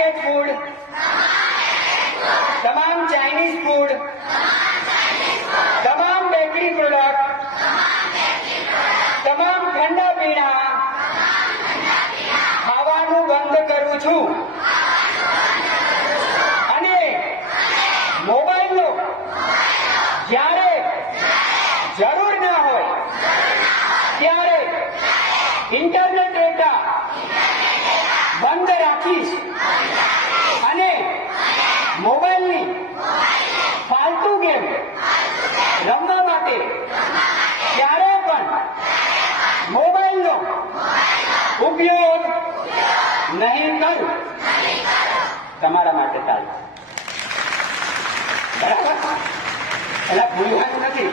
market food તમામ Chinese food તમામ bakery product તમામ ઠંડા પીણા ખાવાનું બંધ કરું છું અને મોબાઈલનો જ્યારે જરૂર ના હોય ત્યારે ઇન્ટરનેટ ડેટા ઉપયોગ નહીં કરું તમારા માટે ચાલશે બરાબર એટલે ભૂલવાનું નથી